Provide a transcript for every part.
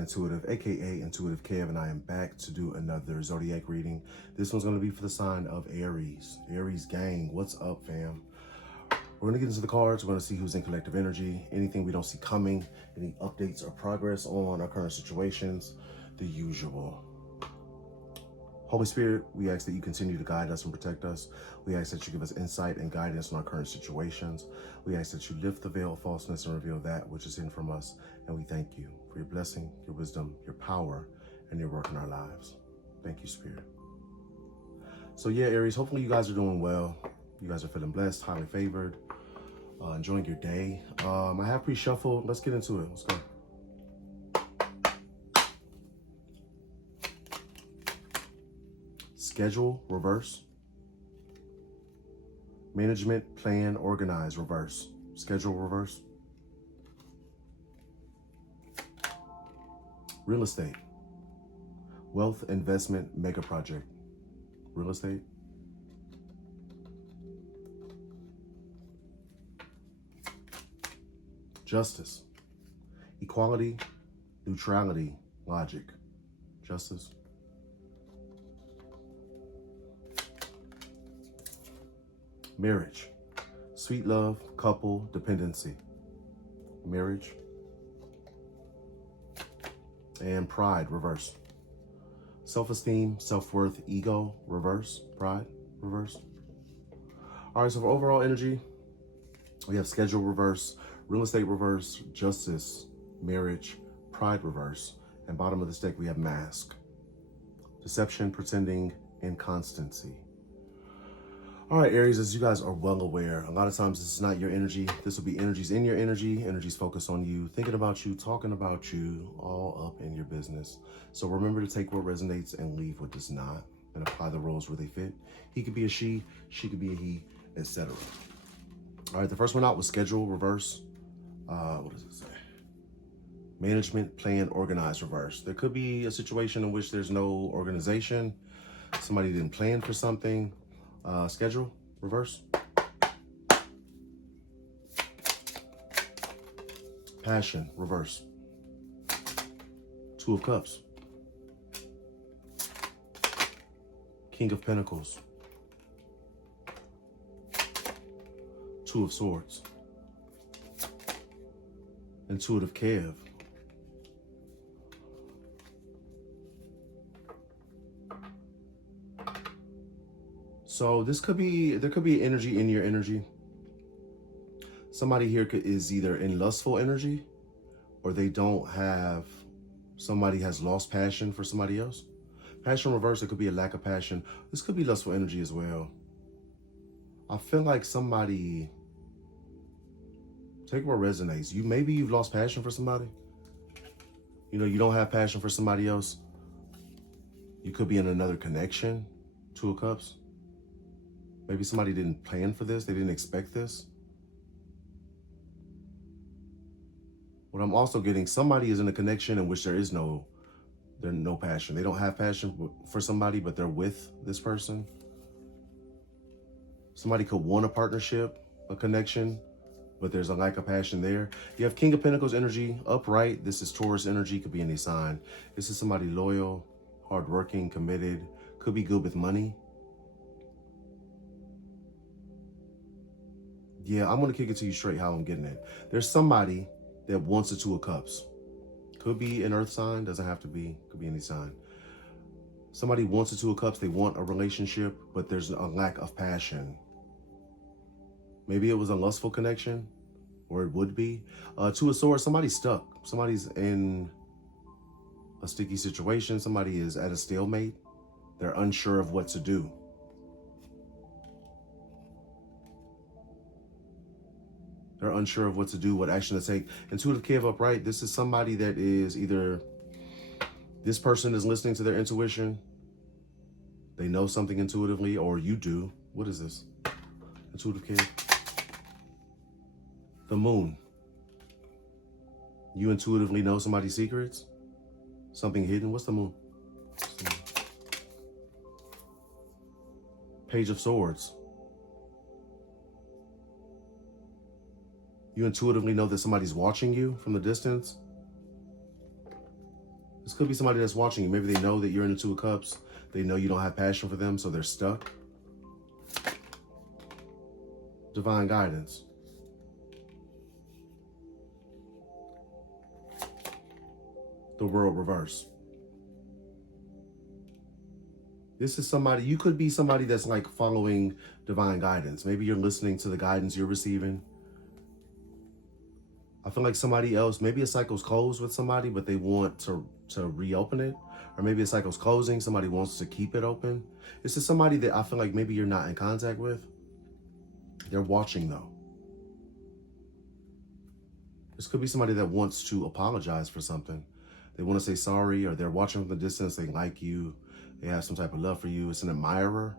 Intuitive, aka IntuitiveKev, and I am back to do another zodiac reading. This one's going to be for the sign of Aries. Aries gang, what's up, fam? We're going to get into the cards. We're going to see who's in collective energy, anything we don't see coming, any updates or progress on our current situations, the usual. Holy Spirit, we ask that you continue to guide us and protect us. We ask that you give us insight and guidance on our current situations. We ask that you lift the veil of falseness and reveal that which is hidden from us. And we thank you for your blessing, your wisdom, your power, and your work in our lives. Thank you, Spirit. So yeah, Aries, hopefully you guys are doing well. You guys are feeling blessed, highly favored, enjoying your day. I have pre-shuffled. Let's get into it. Let's go. Schedule, reverse. Management, plan, organize, reverse. Schedule, reverse. Real estate. Wealth, investment, mega project. Real estate. Justice. Equality, neutrality, logic. Justice. Marriage. Sweet love, couple, dependency. Marriage. And pride, reverse. Self-esteem, self-worth, ego, reverse. Pride, reverse. All right, so for overall energy, we have schedule, reverse, real estate, reverse, justice, marriage, pride, reverse. And bottom of the deck, we have mask. Deception, pretending, inconstancy. All right, Aries, as you guys are well aware, a lot of times this is not your energy. This will be energies in your energy, energies focused on you, thinking about you, talking about you, all up in your business. So remember to take what resonates and leave what does not, and apply the roles where they fit. He could be a she could be a he, etc. All right, the first one out was schedule, reverse. What does it say? Management, plan, organize, reverse. There could be a situation in which there's no organization. Somebody didn't plan for something. Schedule, reverse. Passion, reverse. Two of Cups. King of Pentacles. Two of Swords. IntuitiveKev. So this could be, there could be energy in your energy. Somebody here is either in lustful energy, or they don't have, somebody has lost passion for somebody else. Passion reverse, it could be a lack of passion. This could be lustful energy as well. I feel like somebody, take what resonates. Maybe you've lost passion for somebody. You know, you don't have passion for somebody else. You could be in another connection. Two of Cups. Maybe somebody didn't plan for this. They didn't expect this. What I'm also getting, somebody is in a connection in which there's no passion. They don't have passion for somebody, but they're with this person. Somebody could want a partnership, a connection, but there's a lack of passion there. You have King of Pentacles energy, upright. This is Taurus energy, could be any sign. This is somebody loyal, hardworking, committed, could be good with money. Yeah, I'm going to kick it to you straight how I'm getting it. There's somebody that wants a Two of Cups. Could be an earth sign, doesn't have to be, could be any sign. Somebody wants a Two of Cups, they want a relationship, but there's a lack of passion. Maybe it was a lustful connection, or it would be. Two of Swords, somebody's stuck. Somebody's in a sticky situation. Somebody is at a stalemate. They're unsure of what to do. They're unsure of what to do, what action to take. IntuitiveKev upright, this is somebody that is either, this person is listening to their intuition. They know something intuitively, or you do. What is this? IntuitiveKev. The Moon. You intuitively know somebody's secrets? Something hidden? What's the Moon? Page of Swords. You intuitively know that somebody's watching you from the distance. This could be somebody that's watching you. Maybe they know that you're in the Two of Cups. They know you don't have passion for them, so they're stuck. Divine guidance. The World reverse. This is somebody, you could be somebody that's like following divine guidance. Maybe you're listening to the guidance you're receiving. I feel like somebody else, maybe a cycle's closed with somebody, but they want to reopen it. Or maybe a cycle's closing, somebody wants to keep it open. This is somebody that I feel like maybe you're not in contact with. They're watching though. This could be somebody that wants to apologize for something. They want to say sorry, or they're watching from the distance. They like you. They have some type of love for you. It's an admirer.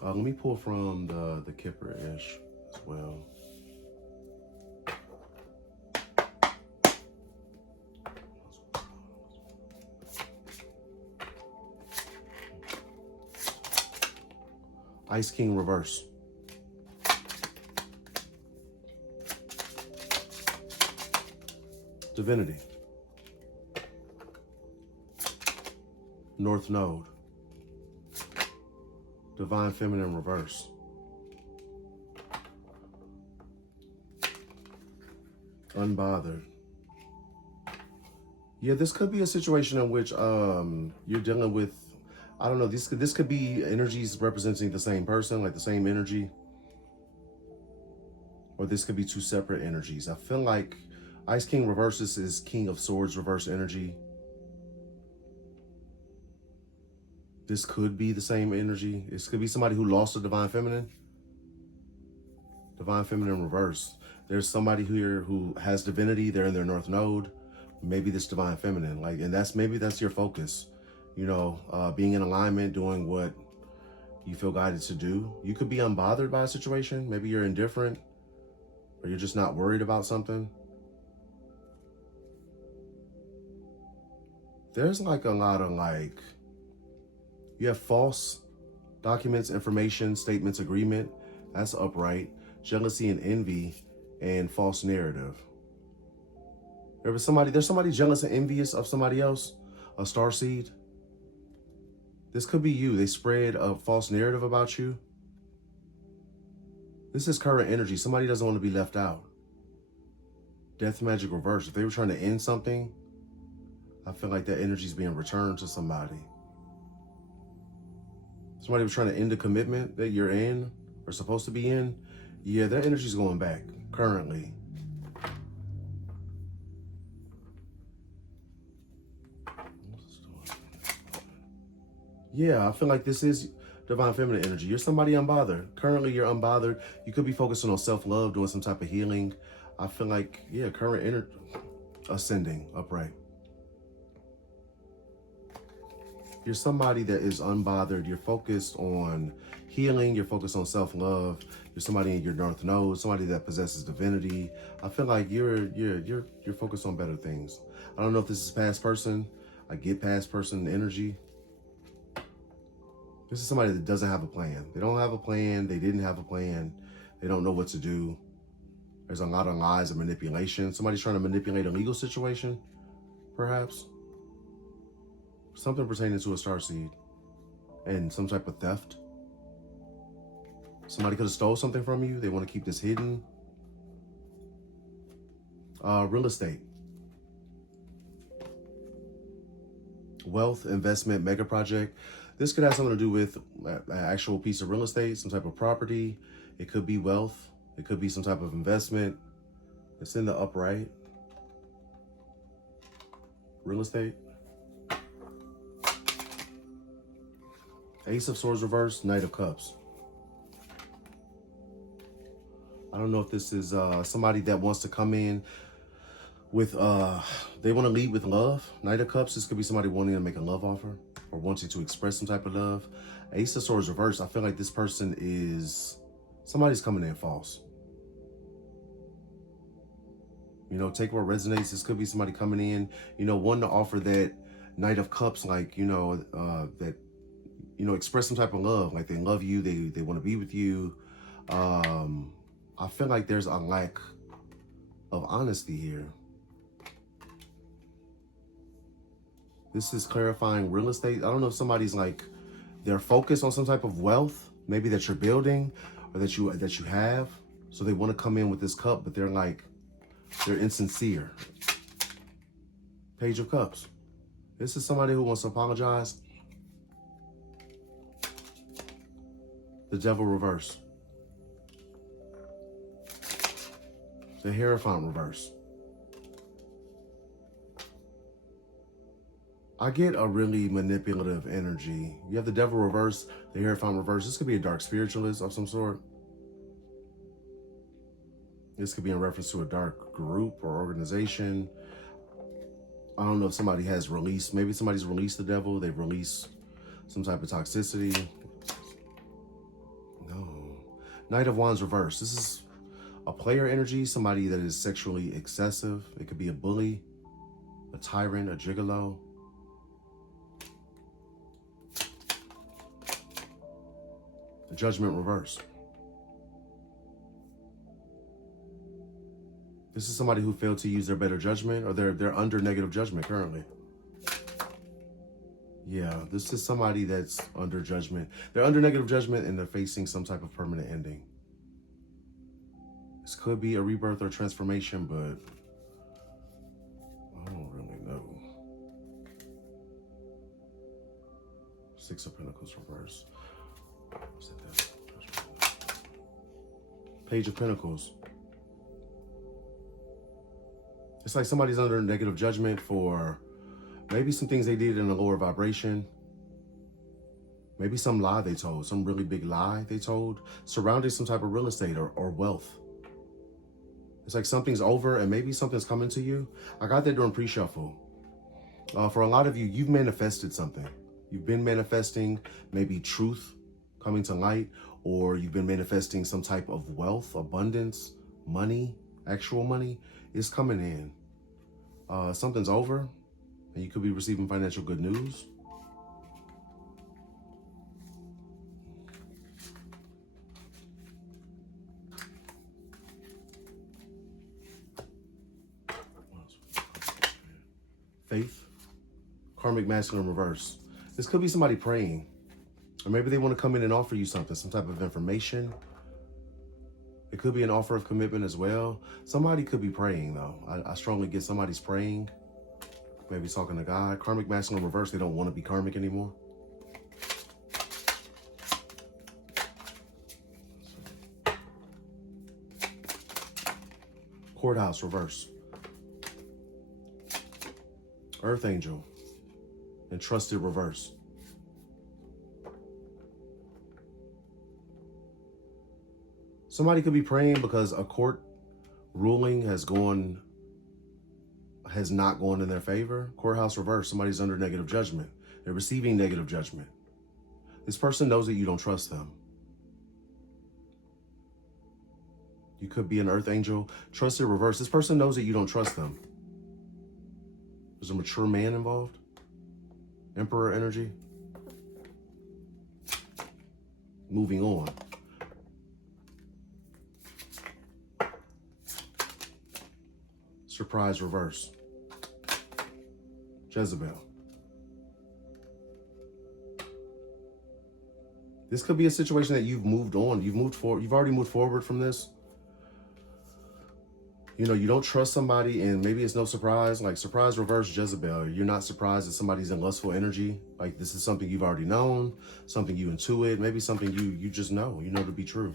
Let me pull from the Kipper-ish as well. Ice King reverse. Divinity. North Node. Divine Feminine reverse. Unbothered. Yeah, this could be a situation in which you're dealing with, I don't know, this could be energies representing the same person, like the same energy. Or this could be two separate energies. I feel like Ice King reverses is King of Swords reverse energy. This could be the same energy. This could be somebody who lost the Divine Feminine. Divine Feminine reverse. There's somebody here who has divinity. They're in their North Node. Maybe this Divine Feminine. And maybe that's your focus. You know, being in alignment, doing what you feel guided to do. You could be unbothered by a situation. Maybe you're indifferent. Or you're just not worried about something. There's like a lot of you have false documents, information, statements, agreement. That's upright. Jealousy and envy and false narrative. There's somebody jealous and envious of somebody else, a starseed. This could be you. They spread a false narrative about you. This is current energy. Somebody doesn't want to be left out. Death magic reverse. If they were trying to end something, I feel like that energy is being returned to somebody. Somebody was trying to end a commitment that you're in or supposed to be in. Yeah, that energy's going back currently. Yeah, I feel like this is Divine Feminine energy. You're somebody unbothered. Currently, you're unbothered. You could be focusing on self-love, doing some type of healing. I feel like, yeah, current energy, ascending, upright. You're somebody that is unbothered. You're focused on healing. You're focused on self-love. You're somebody in your North Node, somebody that possesses divinity. I feel like you're focused on better things. I don't know if this is past person. I get past person energy. This is somebody that doesn't have a plan. They don't have a plan. They didn't have a plan. They don't know what to do. There's a lot of lies and manipulation. Somebody's trying to manipulate a legal situation, perhaps. Something pertaining to a starseed and some type of theft. Somebody could have stole something from you. They want to keep this hidden. Real estate. Wealth, investment, mega project. This could have something to do with an actual piece of real estate, some type of property. It could be wealth. It could be some type of investment. It's in the upright. Real estate. Ace of Swords reverse, Knight of Cups. I don't know if this is somebody that wants to come in with, they want to lead with love. Knight of Cups, this could be somebody wanting to make a love offer or wanting to express some type of love. Ace of Swords reverse. I feel like this person is, somebody's coming in false. You know, take what resonates. This could be somebody coming in, you know, wanting to offer that Knight of Cups, like, you know, that, you know, express some type of love. Like they love you, they want to be with you. I feel like there's a lack of honesty here. This is clarifying real estate. I don't know if somebody's like, they're focused on some type of wealth, maybe that you're building or that you have. So they want to come in with this cup, but they're like, they're insincere. Page of Cups. This is somebody who wants to apologize. The Devil reverse. The Hierophant reverse. I get a really manipulative energy. You have the Devil reverse, the Hierophant reverse. This could be a dark spiritualist of some sort. This could be in reference to a dark group or organization. I don't know if somebody has released, maybe somebody's released the devil. They've released some type of toxicity. No. Knight of Wands reverse. This is a player energy, somebody that is sexually excessive. It could be a bully, a tyrant, a gigolo. The Judgment reverse. This is somebody who failed to use their better judgment, or they're under negative judgment currently. Yeah, this is somebody that's under judgment. They're under negative judgment and they're facing some type of permanent ending. This could be a rebirth or transformation, but I don't really know. Six of Pentacles reverse. Page of Pentacles. It's like somebody's under negative judgment for maybe some things they did in a lower vibration. Maybe some lie they told, some really big lie they told, surrounding some type of real estate or wealth. It's like something's over and maybe something's coming to you. I got that during pre-shuffle. For a lot of you, you've manifested something. You've been manifesting maybe truth coming to light, or you've been manifesting some type of wealth, abundance, money, actual money is coming in. Something's over and you could be receiving financial good news. Faith. Karmic masculine reverse. This could be somebody praying. Or maybe they want to come in and offer you something, some type of information. It could be an offer of commitment as well. Somebody could be praying though. I strongly get somebody's praying. Maybe talking to God. Karmic masculine reverse, they don't want to be karmic anymore. Courthouse reverse. Earth angel. And trusted reverse. Somebody could be praying because a court ruling has not gone in their favor. Courthouse reverse, somebody's under negative judgment. They're receiving negative judgment. This person knows that you don't trust them. You could be an earth angel. Trusted reverse, this person knows that you don't trust them. There's a mature man involved. Emperor energy. Moving on. Surprise reverse. Jezebel. This could be a situation that you've moved on. You've moved forward. You've already moved forward from this. You know, you don't trust somebody and maybe it's no surprise. Like surprise reverse Jezebel. You're not surprised that somebody's in lustful energy. Like this is something you've already known, something you intuit, maybe something you just know, to be true.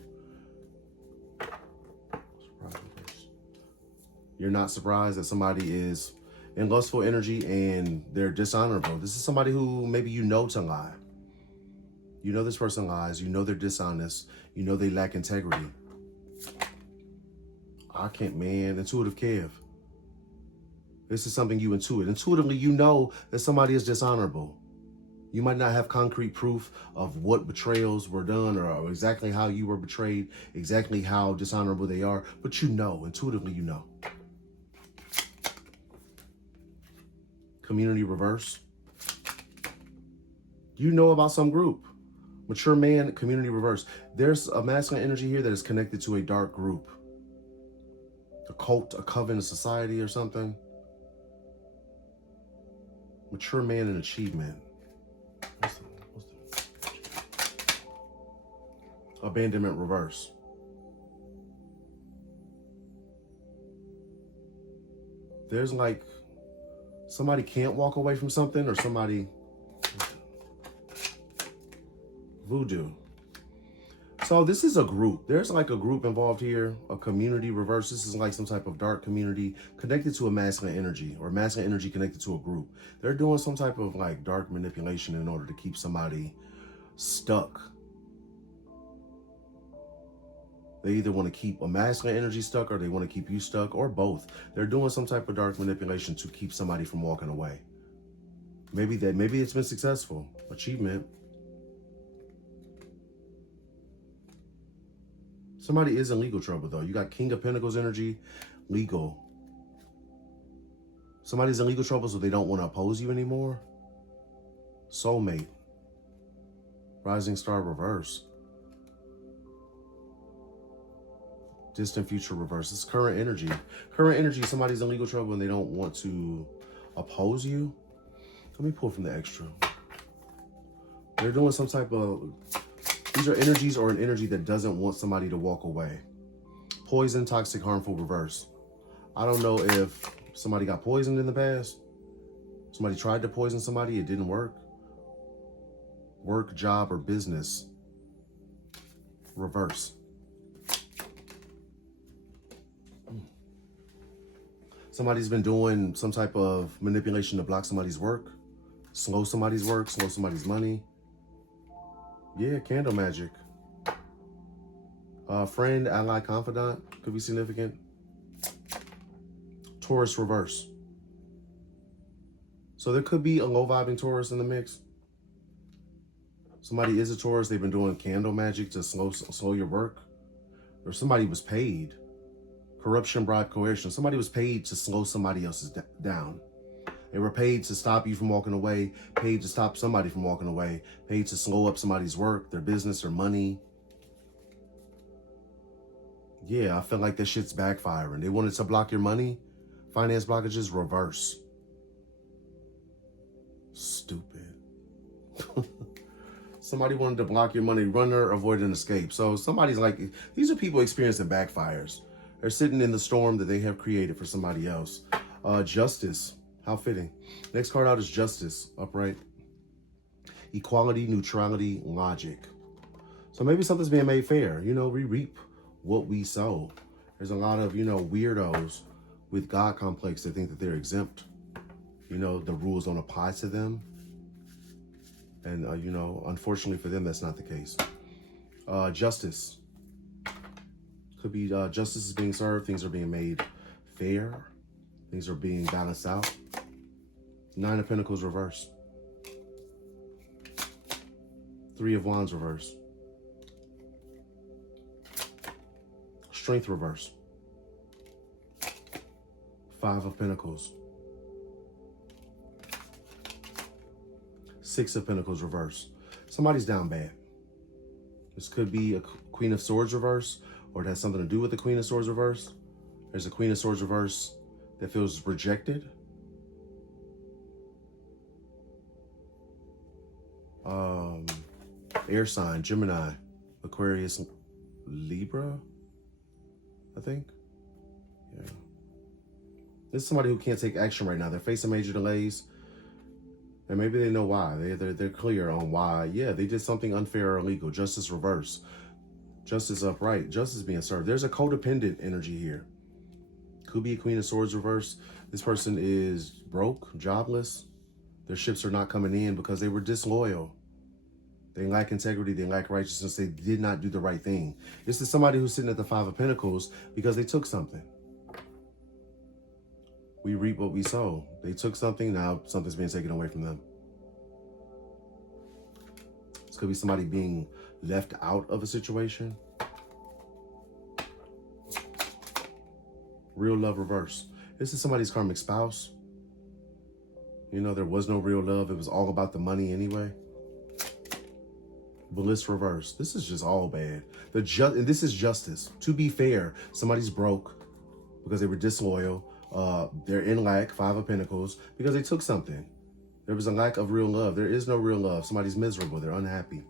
You're not surprised that somebody is in lustful energy and they're dishonorable. This is somebody who maybe to lie. You know this person lies. You know they're dishonest. You know they lack integrity. IntuitiveKev. This is something you intuit. Intuitively, you know that somebody is dishonorable. You might not have concrete proof of what betrayals were done or exactly how you were betrayed, exactly how dishonorable they are, but you know, intuitively you know. Community reverse. You know about some group. Mature man, community reverse. There's a masculine energy here that is connected to a dark group. A cult, a coven, a society or something. Mature man and achievement. Abandonment reverse. There's like somebody can't walk away from something, or somebody voodoo. So this is a group. There's like a group involved here, a community reverse. This is like some type of dark community connected to a masculine energy, or masculine energy connected to a group. They're doing some type of like dark manipulation in order to keep somebody stuck. They either want to keep a masculine energy stuck, or they want to keep you stuck, or both. They're doing some type of dark manipulation to keep somebody from walking away. Maybe it's been successful. Achievement. Somebody is in legal trouble, though. You got King of Pentacles energy, legal. Somebody's in legal trouble, so they don't want to oppose you anymore. Soulmate. Rising star reverse. Distant future reverse. It's current energy. Current energy, somebody's in legal trouble and they don't want to oppose you. Let me pull from the extra. They're doing some type of... These are energies, or an energy that doesn't want somebody to walk away. Poison, toxic, harmful, reverse. I don't know if somebody got poisoned in the past. Somebody tried to poison somebody, it didn't work. Work, job, or business. Reverse. Somebody's been doing some type of manipulation to block somebody's work, slow somebody's work, slow somebody's money. Yeah, candle magic. Friend, ally, confidant could be significant. Taurus reverse. So there could be a low vibing Taurus in the mix. Somebody is a Taurus. They've been doing candle magic to slow your work. Or somebody was paid. Corruption, bribe, coercion. Somebody was paid to slow somebody else's down. They were paid to stop you from walking away, paid to stop somebody from walking away, paid to slow up somebody's work, their business, their money. Yeah, I feel like this shit's backfiring. They wanted to block your money. Finance blockages, reverse. Stupid. Somebody wanted to block your money, runner, avoid an escape. So somebody's like, these are people experiencing backfires. They're sitting in the storm that they have created for somebody else. Justice. How fitting. Next card out is Justice, upright. Equality, neutrality, logic. So maybe something's being made fair. You know, we reap what we sow. There's a lot of, you know, weirdos with God complex that think that they're exempt. You know, the rules don't apply to them. And, you know, unfortunately for them, that's not the case. Justice. Could be justice is being served. Things are being made fair. Things are being balanced out. Nine of Pentacles reverse. Three of Wands reverse. Strength reverse. Five of Pentacles. Six of Pentacles reverse. Somebody's down bad. This could be a Queen of Swords reverse, or it has something to do with the Queen of Swords reverse. There's a Queen of Swords reverse that feels rejected. Air sign, Gemini, Aquarius, Libra, I think. Yeah. This is somebody who can't take action right now. They're facing major delays. And maybe they know why. They're clear on why. Yeah, they did something unfair or illegal. Justice reverse. Justice upright. Justice being served. There's a codependent energy here. Could be a Queen of Swords reverse. This person is broke, jobless. Their ships are not coming in because they were disloyal. They lack integrity. They lack righteousness. They did not do the right thing. This is somebody who's sitting at the Five of Pentacles because they took something. We reap what we sow. They took something. Now something's being taken away from them. This could be somebody being left out of a situation. Real love reverse. This is somebody's karmic spouse. You know, there was no real love. It was all about the money anyway. Bliss reverse. This is just all bad. And this is justice. To be fair, somebody's broke because they were disloyal. They're in lack, 5 of Pentacles, because they took something. There was a lack of real love. There is no real love. Somebody's miserable. They're unhappy.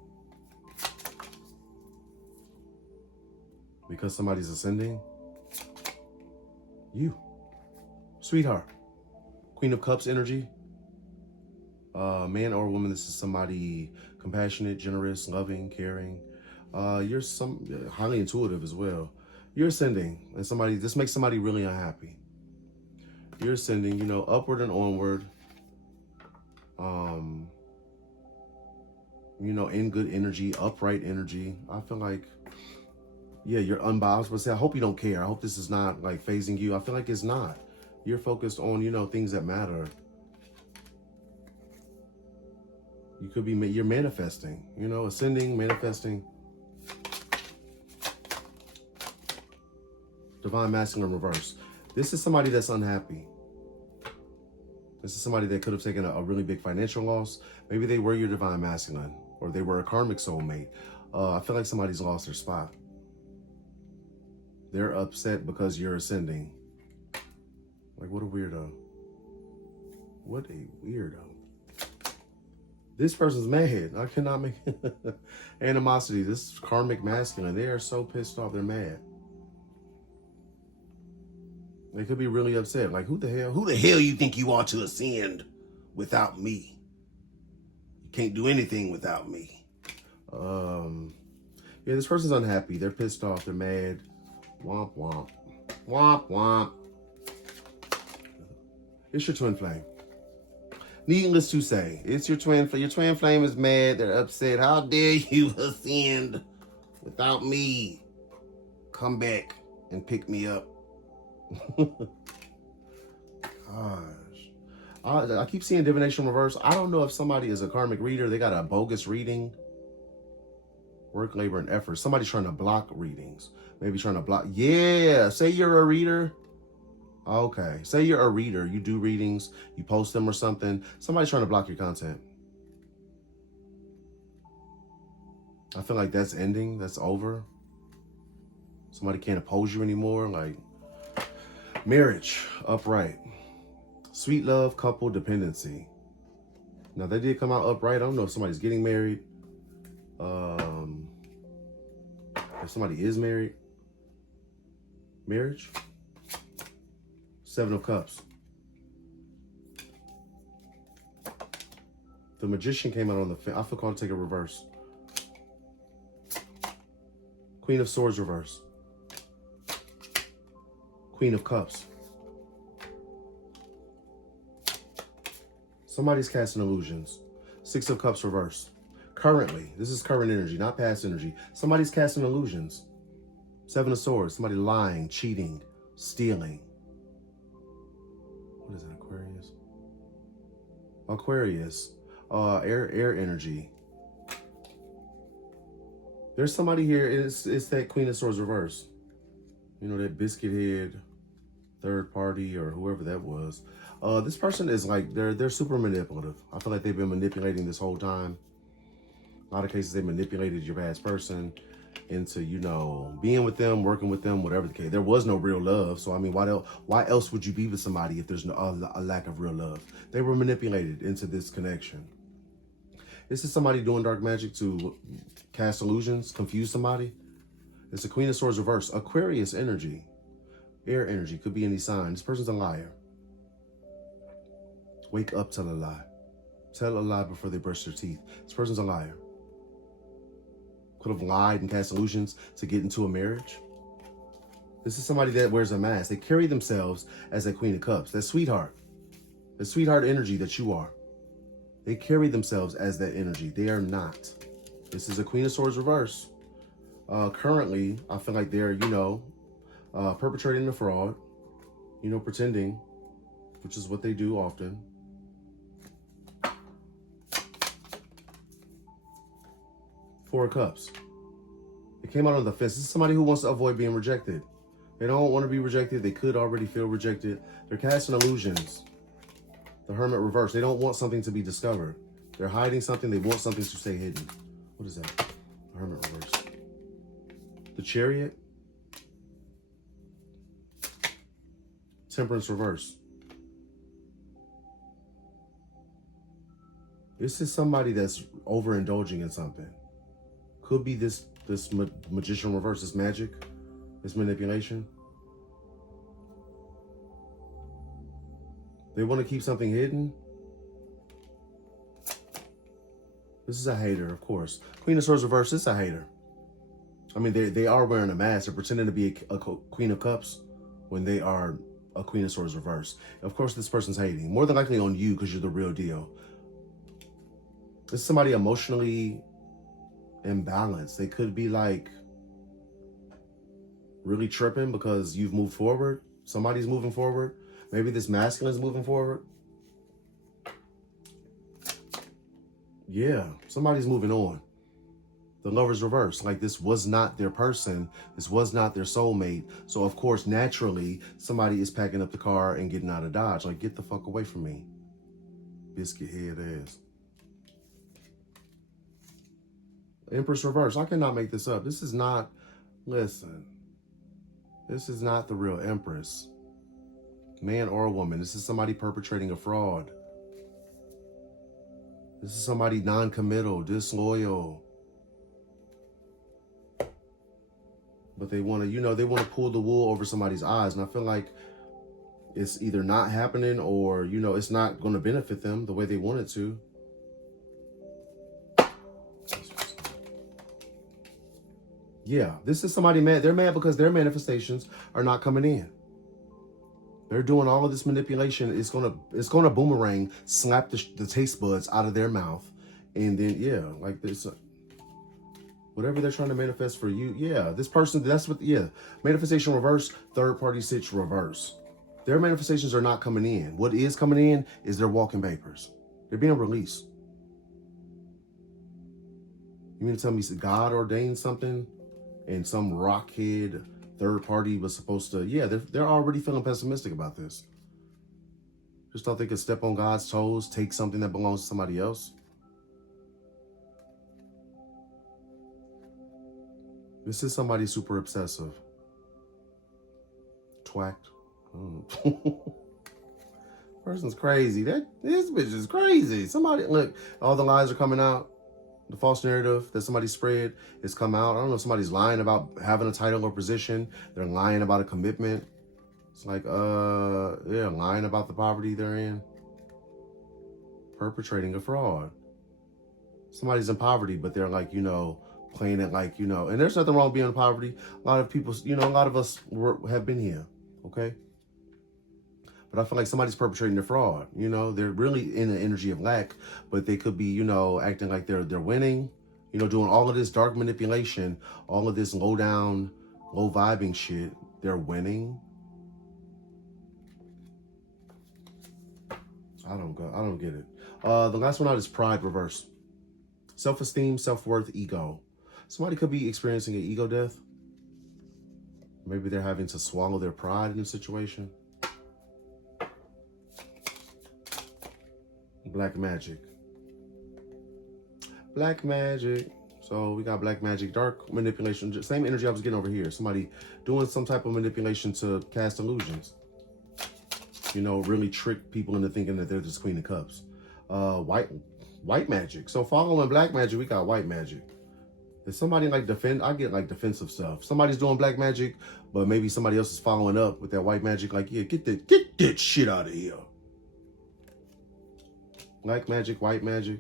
Because somebody's ascending. You. Sweetheart. Queen of Cups energy. Man or woman, this is somebody compassionate, generous, loving, caring. You're highly intuitive as well. You're ascending, and this makes somebody really unhappy. You're ascending, you know, upward and onward. You know, in good energy, upright energy. I feel like, yeah, you're unbiased. But I hope you don't care. I hope this is not like phasing you. I feel like it's not. You're focused on, you know, things that matter. You could be, you're manifesting, you know, ascending, manifesting. Divine masculine reverse. This is somebody that's unhappy. This is somebody that could have taken a really big financial loss. Maybe they were your divine masculine, or they were a karmic soulmate. I feel like somebody's lost their spot. They're upset because you're ascending. Like, what a weirdo. What a weirdo. This person's mad. I cannot make animosity. This karmic masculine. They are so pissed off. They're mad. They could be really upset. Like, who the hell you think you are to ascend without me? You can't do anything without me. Yeah, this person's unhappy. They're pissed off. They're mad. Womp, womp. Womp, womp. It's your twin flame. Needless to say, it's your twin flame. Your twin flame is mad. They're upset. How dare you ascend without me? Come back and pick me up. Gosh. I keep seeing divination reverse. I don't know if somebody is a karmic reader. They got a bogus reading. Work, labor, and effort. Somebody's trying to block readings. Maybe trying to block. Yeah. Say you're a reader. Okay. Say you're a reader. You do readings. You post them or something. Somebody's trying to block your content. I feel like that's ending. That's over. Somebody can't oppose you anymore. Like, marriage, upright. Sweet love, couple, dependency. Now, they did come out upright. I don't know if somebody's getting married. If somebody is married. Marriage. 7 of Cups. The Magician came out on the... I feel called to take a reverse. Queen of Swords reverse. Queen of Cups. Somebody's casting illusions. 6 of Cups reverse. Currently, this is current energy, not past energy. Somebody's casting illusions. 7 of Swords. Somebody lying, cheating, stealing. What is it, Aquarius? Aquarius. Air energy. There's somebody here. It's that Queen of Swords reverse. You know, that biscuit head third party or whoever that was. This person is like, they're super manipulative. I feel like they've been manipulating this whole time. A lot of cases, they manipulated your past person into, you know, being with them, working with them, whatever the case. There was no real love. So, I mean, why else would you be with somebody if there's a lack of real love? They were manipulated into this connection. This is somebody doing dark magic to cast illusions, confuse somebody. It's a Queen of Swords reverse. Aquarius energy. Air energy. Could be any sign. This person's a liar. Wake up, tell a lie. Tell a lie before they brush their teeth. This person's a liar. Could have lied and cast illusions to get into a marriage. This is somebody that wears a mask. They carry themselves as a Queen of Cups. That sweetheart. The sweetheart energy that you are. They carry themselves as that energy. They are not. This is a Queen of Swords reverse. Currently, I feel like they're, you know, perpetrating the fraud. You know, pretending, which is what they do often. Four of Cups. It came out on the fence. This is somebody who wants to avoid being rejected. They don't want to be rejected. They could already feel rejected. They're casting illusions. The Hermit reverse. They don't want something to be discovered. They're hiding something. They want something to stay hidden. What is that? The Hermit reverse. The Chariot. Temperance reverse. This is somebody that's overindulging in something. Could be this magician reverse, this magic, this manipulation. They want to keep something hidden. This is a hater, of course. Queen of Swords reverse, this is a hater. I mean, they are wearing a mask. They're pretending to be a Queen of Cups when they are a Queen of Swords reverse. Of course, this person's hating. More than likely on you because you're the real deal. This is somebody emotionally imbalanced. They could be like really tripping because you've moved forward. Somebody's moving forward. Maybe this masculine is moving forward. Yeah, somebody's moving on. The Lover's reverse. Like this was not their person. This was not their soulmate. So of course, naturally, somebody is packing up the car and getting out of Dodge. Like, get the fuck away from me. Biscuit head ass. Empress reverse. I cannot make this up. This is not, listen. This is not the real Empress. Man or a woman. This is somebody perpetrating a fraud. This is somebody non-committal, disloyal. But they want to, you know, they want to pull the wool over somebody's eyes. And I feel like it's either not happening or, you know, it's not going to benefit them the way they want it to. Yeah, this is somebody mad. They're mad because their manifestations are not coming in. They're doing all of this manipulation. It's gonna boomerang, slap the taste buds out of their mouth, and then yeah, like this, whatever they're trying to manifest for you. Yeah, this person. That's what. Yeah, manifestation reverse. Third party sitch reverse. Their manifestations are not coming in. What is coming in is their walking papers. They're being released. You mean to tell me God ordained something? And some rockhead third party was supposed to, yeah, they're already feeling pessimistic about this. Just thought they could step on God's toes, take something that belongs to somebody else. This is somebody super obsessive. Twacked. Person's crazy. This bitch is crazy. Somebody, look, all the lies are coming out. The false narrative that somebody spread has come out. I don't know if somebody's lying about having a title or position. They're lying about a commitment. It's like, yeah, lying about the poverty they're in. Perpetrating a fraud. Somebody's in poverty, but they're like, you know, playing it like, you know, and there's nothing wrong with being in poverty. A lot of people, you know, a lot of us have been here, okay? But I feel like somebody's perpetrating a fraud. You know, they're really in the energy of lack, but they could be, you know, acting like they're winning, you know, doing all of this dark manipulation, all of this low down, low vibing shit. They're winning. I don't get it. The last one out is pride reverse. Self-esteem, self-worth, ego. Somebody could be experiencing an ego death. Maybe they're having to swallow their pride in the situation. Black magic. Black magic. So we got black magic, dark manipulation. Same energy I was getting over here. Somebody doing some type of manipulation to cast illusions. You know, really trick people into thinking that they're this Queen of Cups. White magic. So following black magic, we got white magic. If somebody like I get like defensive stuff. Somebody's doing black magic, but maybe somebody else is following up with that white magic. Like, yeah, get that shit out of here. Black magic, white magic.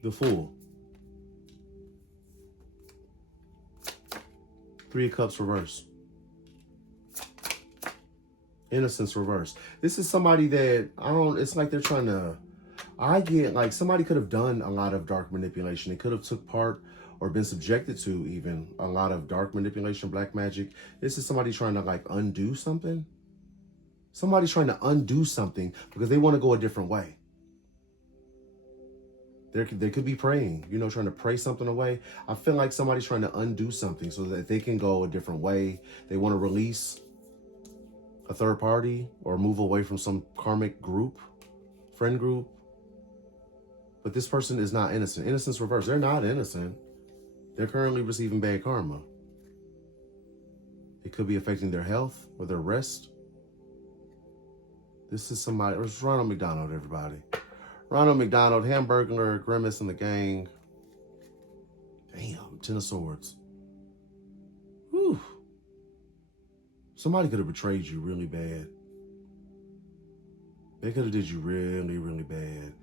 The Fool. Three of Cups reverse. Innocence reverse. This is somebody that, it's like they're trying to, I get like somebody could have done a lot of dark manipulation. They could have took part or been subjected to even a lot of dark manipulation, black magic. This is somebody trying to like undo something. Somebody's trying to undo something because they want to go a different way. They could be praying, you know, trying to pray something away. I feel like somebody's trying to undo something so that they can go a different way. They want to release a third party or move away from some karmic group, friend group. But this person is not innocent. Innocence reverse. They're not innocent. They're currently receiving bad karma. It could be affecting their health or their rest. This is somebody, it's Ronald McDonald, everybody. Ronald McDonald, Hamburglar, Grimace, and the gang. Damn, 10 of Swords. Whew. Somebody could have betrayed you really bad. They could have did you really, really bad.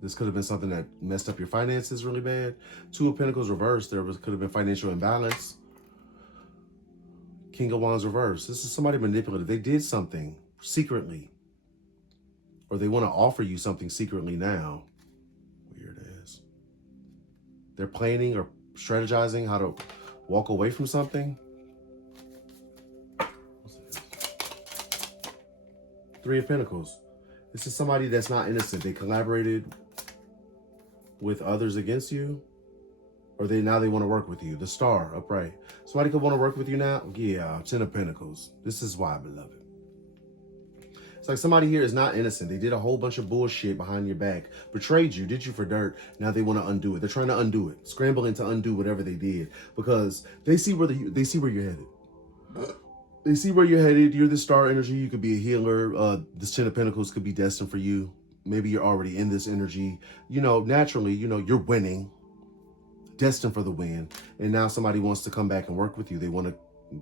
This could have been something that messed up your finances really bad. 2 of Pentacles reversed. Could have been financial imbalance. King of Wands reversed. This is somebody manipulative. They did something secretly. Or they want to offer you something secretly now. Weird ass. They're planning or strategizing how to walk away from something. 3 of Pentacles. This is somebody that's not innocent. They collaborated with others against you. Or now they want to work with you. The Star, upright. Somebody could want to work with you now? Yeah, 10 of Pentacles. This is why, beloved. It's like somebody here is not innocent. They did a whole bunch of bullshit behind your back. Betrayed you, did you for dirt. Now they want to undo it. They're trying to undo it. Scrambling to undo whatever they did. Because they see where you're headed. They see where you're headed. You're the Star energy. You could be a healer. This 10 of Pentacles could be destined for you. Maybe you're already in this energy. You know, naturally, you know, you're winning. Destined for the win. And now somebody wants to come back and work with you. They want to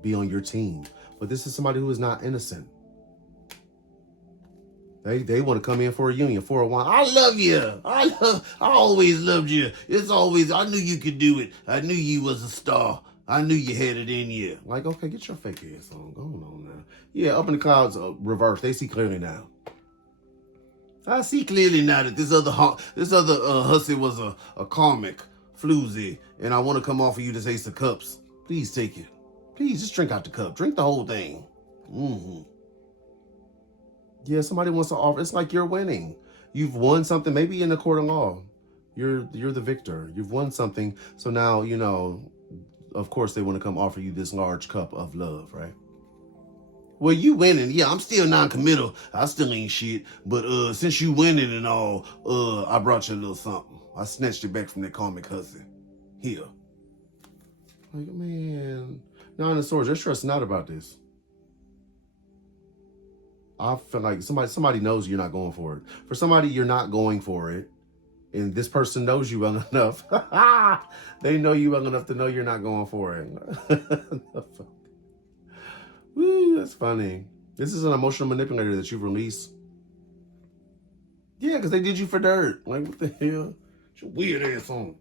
be on your team. But this is somebody who is not innocent. They want to come in for a union, for a one. I love you. I always loved you. I knew you could do it. I knew you was a star. I knew you had it in you. Like, okay, get your fake ass on. Go on now. Yeah, up in the clouds, reverse. They see clearly now. I see clearly now that this other hussy was a karmic floozy, and I want to come offer you this Ace of Cups. Please take it. Please just drink out the cup. Drink the whole thing. Yeah, somebody wants to offer. It's like you're winning. You've won something, maybe in the court of law. You're the victor. You've won something. So now, you know, of course they want to come offer you this large cup of love, right? Well, you winning. Yeah, I'm still non-committal. I still ain't shit. But since you winning and all, I brought you a little something. I snatched it back from that karmic husband. Here. Like, man. 9 of Swords, they're stressing out about this. I feel like somebody knows you're not going for it. For somebody, you're not going for it. And this person knows you well enough. They know you well enough to know you're not going for it. Woo, that's funny. This is an emotional manipulator that you've released. Yeah, because they did you for dirt. Like, what the hell? It's your weird ass on.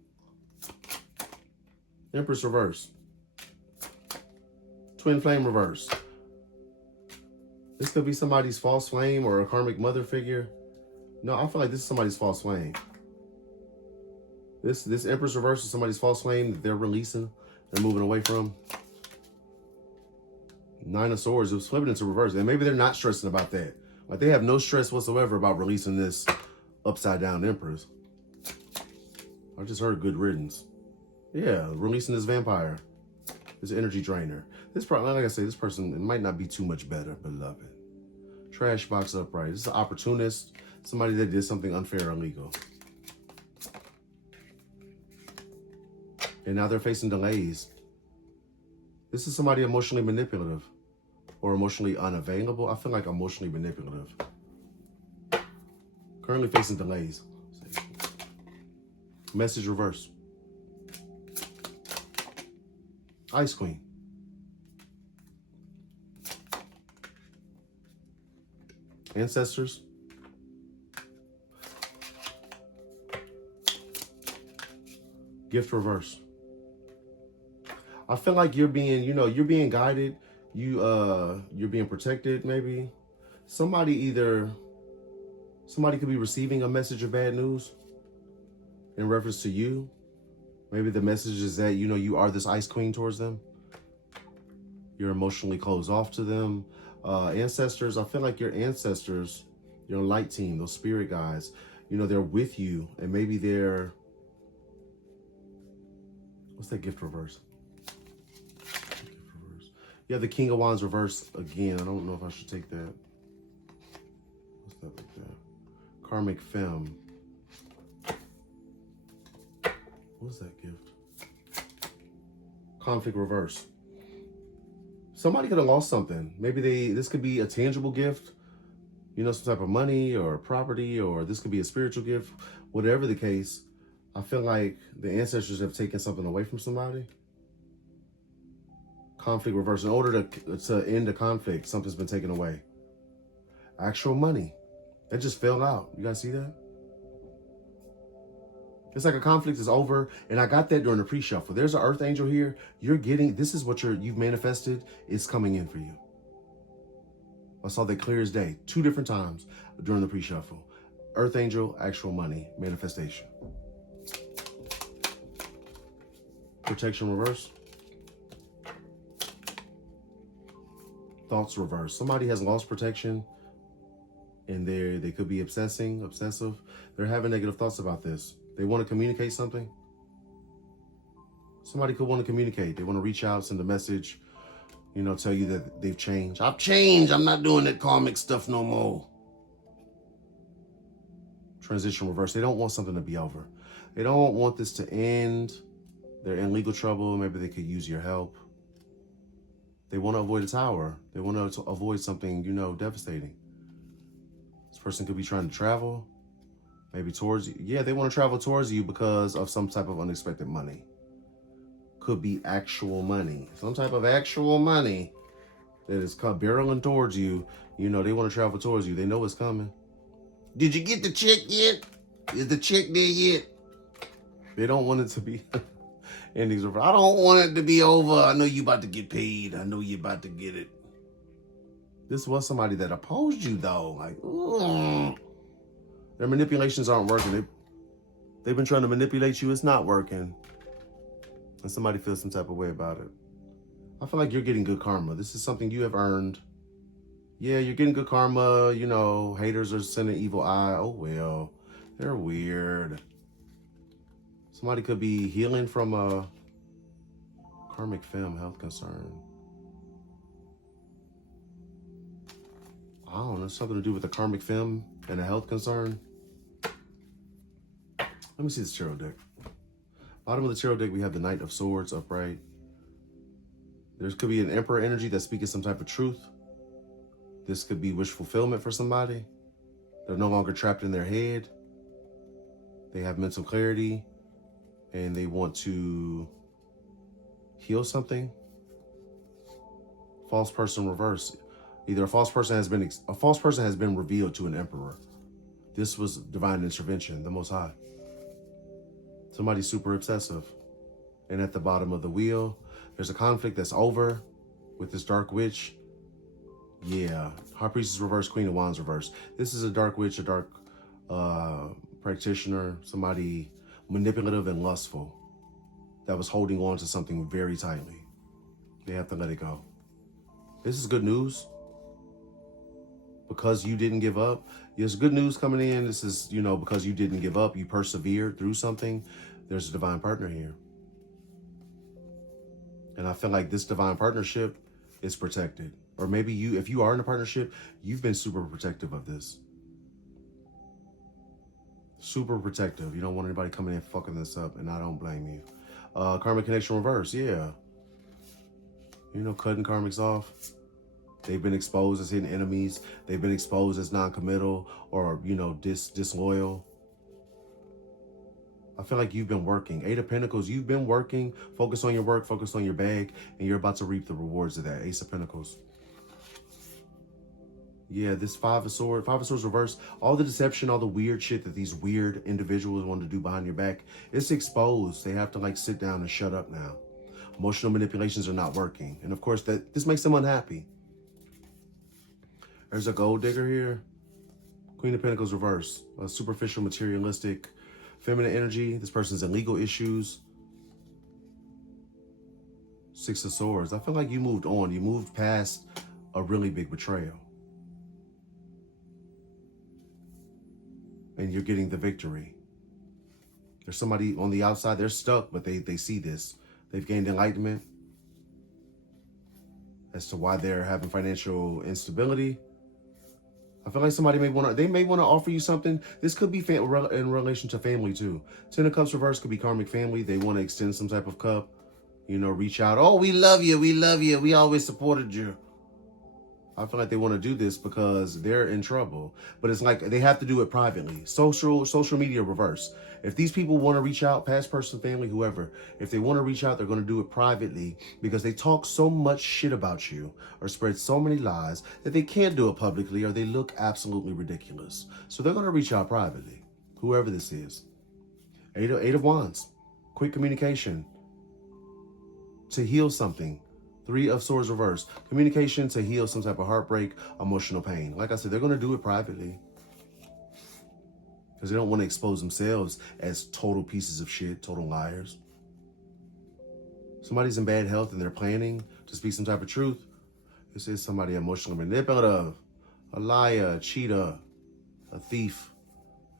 Empress reverse. Twin flame reverse. This could be somebody's false flame or a karmic mother figure. No, I feel like this is somebody's false flame. This Empress reverse is somebody's false flame that they're releasing. They're moving away from. 9 of Swords, it was flipping into reverse. And maybe they're not stressing about that. Like, they have no stress whatsoever about releasing this upside down Empress. I just heard good riddance. Yeah, releasing this vampire. This energy drainer. This probably, like I say, this person, it might not be too much better, beloved. Trash box upright. This is an opportunist. Somebody that did something unfair or illegal. And now they're facing delays. This is somebody emotionally manipulative or emotionally unavailable. I feel like emotionally manipulative. Currently facing delays. Message reverse. Ice Queen. Ancestors. Gift reverse. I feel like you're being, you know, you're being guided. You're being protected, maybe. Somebody could be receiving a message of bad news in reference to you. Maybe the message is that, you know, you are this Ice Queen towards them. You're emotionally closed off to them. Ancestors, I feel like your ancestors your light team, those spirit guides, you know, they're with you, and maybe they're, what's that gift reverse? You have the King of Wands reverse again. I don't know if I should take that. What's that like that? Karmic Femme. What's that gift? Conflict reverse. Somebody could have lost something. Maybe this could be a tangible gift, you know, some type of money or property, or this could be a spiritual gift. Whatever the case, I feel like the ancestors have taken something away from somebody. Conflict reverse. In order to end the conflict, something's been taken away. Actual money. That just fell out. You guys see that? It's like a conflict is over, and I got that during the pre-shuffle. There's an earth angel here. You're getting, this is what you've manifested. It's coming in for you. I saw that clear as day 2 different times during the pre-shuffle. Earth angel, actual money, manifestation. Protection reverse. Thoughts reverse. Somebody has lost protection, and they could be obsessive. They're having negative thoughts about this. They want to communicate something. Somebody could want to communicate. They want to reach out, send a message, you know, tell you that they've changed. I've changed. I'm not doing that karmic stuff no more. Transition reverse. They don't want something to be over. They don't want this to end. They're in legal trouble. Maybe they could use your help. They want to avoid a tower. They want to avoid something, you know, devastating. This person could be trying to travel, maybe towards you. Yeah, they want to travel towards you because of some type of unexpected money. Could be actual money. Some type of actual money that is barreling towards you. You know, they want to travel towards you. They know it's coming. Did you get the check yet? Is the check there yet? They don't want it to be... endings reverse. I don't want it to be over. I know you about to get paid. I know you about to get it. This was somebody that opposed you, though. Like, their manipulations aren't working. They've been trying to manipulate you. It's not working. And somebody feels some type of way about it. I feel like you're getting good karma. This is something you have earned. Yeah, you're getting good karma. You know, haters are sending evil eye. Oh, well, they're weird. Somebody could be healing from a Karmic Femme health concern. I don't know, something to do with the Karmic Femme and a health concern. Let me see this tarot deck. Bottom of the tarot deck, we have the Knight of Swords upright. There could be an Emperor energy that's speaking some type of truth. This could be wish fulfillment for somebody. They're no longer trapped in their head. They have mental clarity. And they want to heal something. False person reverse. Either a false person has been revealed to an emperor. This was divine intervention, the Most High. Somebody's super obsessive. And at the bottom of the wheel, there's a conflict that's over with this dark witch. Yeah, High Priestess reverse, Queen of Wands reverse. This is a dark witch, a dark practitioner, somebody manipulative and lustful that was holding on to something very tightly. They have to let it go. This is good news because you didn't give up. There's good news coming in. This is, you know, because you didn't give up, you persevered through something. There's a divine partner here. And I feel like this divine partnership is protected. Or maybe you, if you are in a partnership, you've been super protective of this. Super protective. You don't want anybody coming in fucking this up, and I don't blame you. Karmic connection reverse, yeah. You know, cutting karmics off. They've been exposed as hidden enemies. They've been exposed as non-committal or, you know, disloyal. I feel like you've been working. 8 of Pentacles, you've been working. Focus on your work, focus on your bag, and you're about to reap the rewards of that. Ace of Pentacles. Yeah, this Five of Swords reverse, all the deception, all the weird shit that these weird individuals want to do behind your back, it's exposed. They have to like sit down and shut up now. Emotional manipulations are not working. And of course, this makes them unhappy. There's a gold digger here. Queen of Pentacles reverse, a superficial, materialistic, feminine energy. This person's in legal issues. 6 of Swords. I feel like you moved on. You moved past a really big betrayal. and you're getting the victory. There's somebody on the outside, they're stuck, but they see this. They've gained enlightenment as to why they're having financial instability. I feel like somebody may want to offer you something. This could be in relation to family too. 10 of Cups reverse could be karmic family. They want to extend some type of cup, you know, reach out. Oh, we love you. We love you. We always supported you. I feel like they want to do this because they're in trouble, but it's like they have to do it privately. Social media reverse. If these people want to reach out, past person, family, whoever, if they want to reach out, they're going to do it privately because they talk so much shit about you or spread so many lies that they can't do it publicly or they look absolutely ridiculous. So they're going to reach out privately, whoever this is. Eight of Wands, quick communication to heal something. 3 of Swords reverse, communication to heal some type of heartbreak, emotional pain. Like I said, they're going to do it privately because they don't want to expose themselves as total pieces of shit, total liars. Somebody's in bad health and they're planning to speak some type of truth. This is somebody emotionally manipulative, a liar, a cheater, a thief.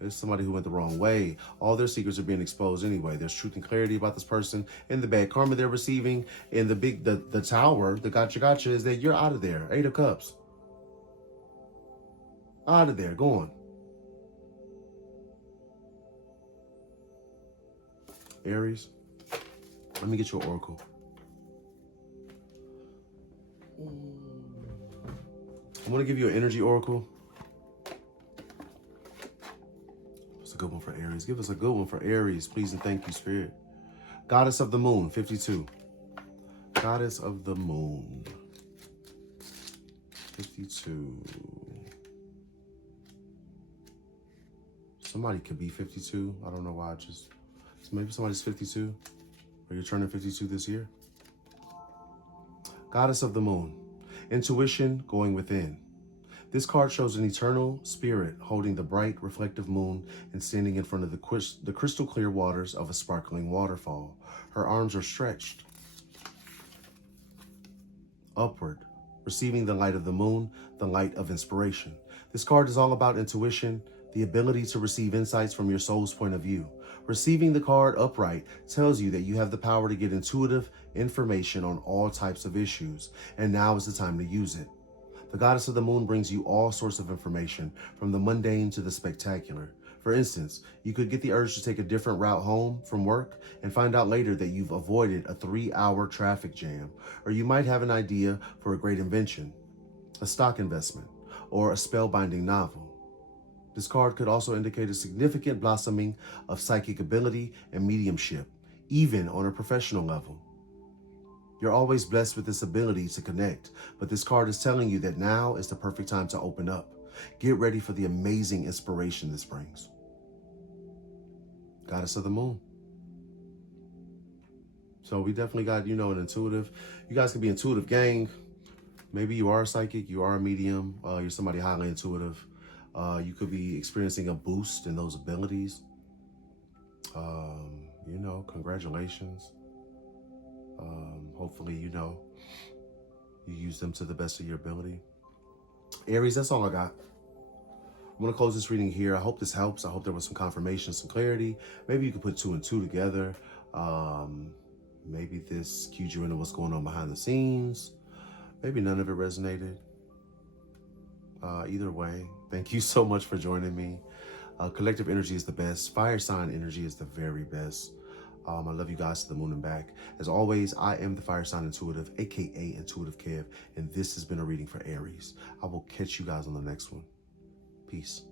It's somebody who went the wrong way. All their secrets are being exposed anyway. There's truth and clarity about this person. And the bad karma they're receiving. And the tower, the gotcha is that you're out of there. 8 of Cups. Out of there. Go on. Aries. Let me get you an oracle. I'm going to give you an energy oracle. It's a good one for Aries. Give us a good one for Aries, please and thank you, Spirit. Goddess of the Moon, 52. Goddess of the Moon, 52. Somebody could be 52. I don't know why. Maybe somebody's 52. Or you're turning 52 this year. Goddess of the Moon, intuition going within. This card shows an eternal spirit holding the bright, reflective moon and standing in front of the crystal clear waters of a sparkling waterfall. Her arms are stretched upward, receiving the light of the moon, the light of inspiration. This card is all about intuition, the ability to receive insights from your soul's point of view. Receiving the card upright tells you that you have the power to get intuitive information on all types of issues, and now is the time to use it. The Goddess of the Moon brings you all sorts of information, from the mundane to the spectacular. For instance, you could get the urge to take a different route home from work and find out later that you've avoided a 3-hour traffic jam. Or you might have an idea for a great invention, a stock investment, or a spellbinding novel. This card could also indicate a significant blossoming of psychic ability and mediumship, even on a professional level. You're always blessed with this ability to connect, but this card is telling you that now is the perfect time to open up. Get ready for the amazing inspiration this brings. Goddess of the Moon. So we definitely got, you know, an intuitive. You guys could be intuitive gang. Maybe you are a psychic, you are a medium, you're somebody highly intuitive. You could be experiencing a boost in those abilities. You know, congratulations. Hopefully, you know, you use them to the best of your ability. Aries, that's all I got. I'm going to close this reading here. I hope this helps. I hope there was some confirmation, some clarity. Maybe you could put 2 and 2 together. Maybe this cued you into what's going on behind the scenes. Maybe none of it resonated. Either way, thank you so much for joining me. Collective energy is the best. Fire sign energy is the very best. I love you guys to the moon and back. As always, I am the Fire Sign Intuitive, aka IntuitiveKev, and this has been a reading for Aries. I will catch you guys on the next one. Peace.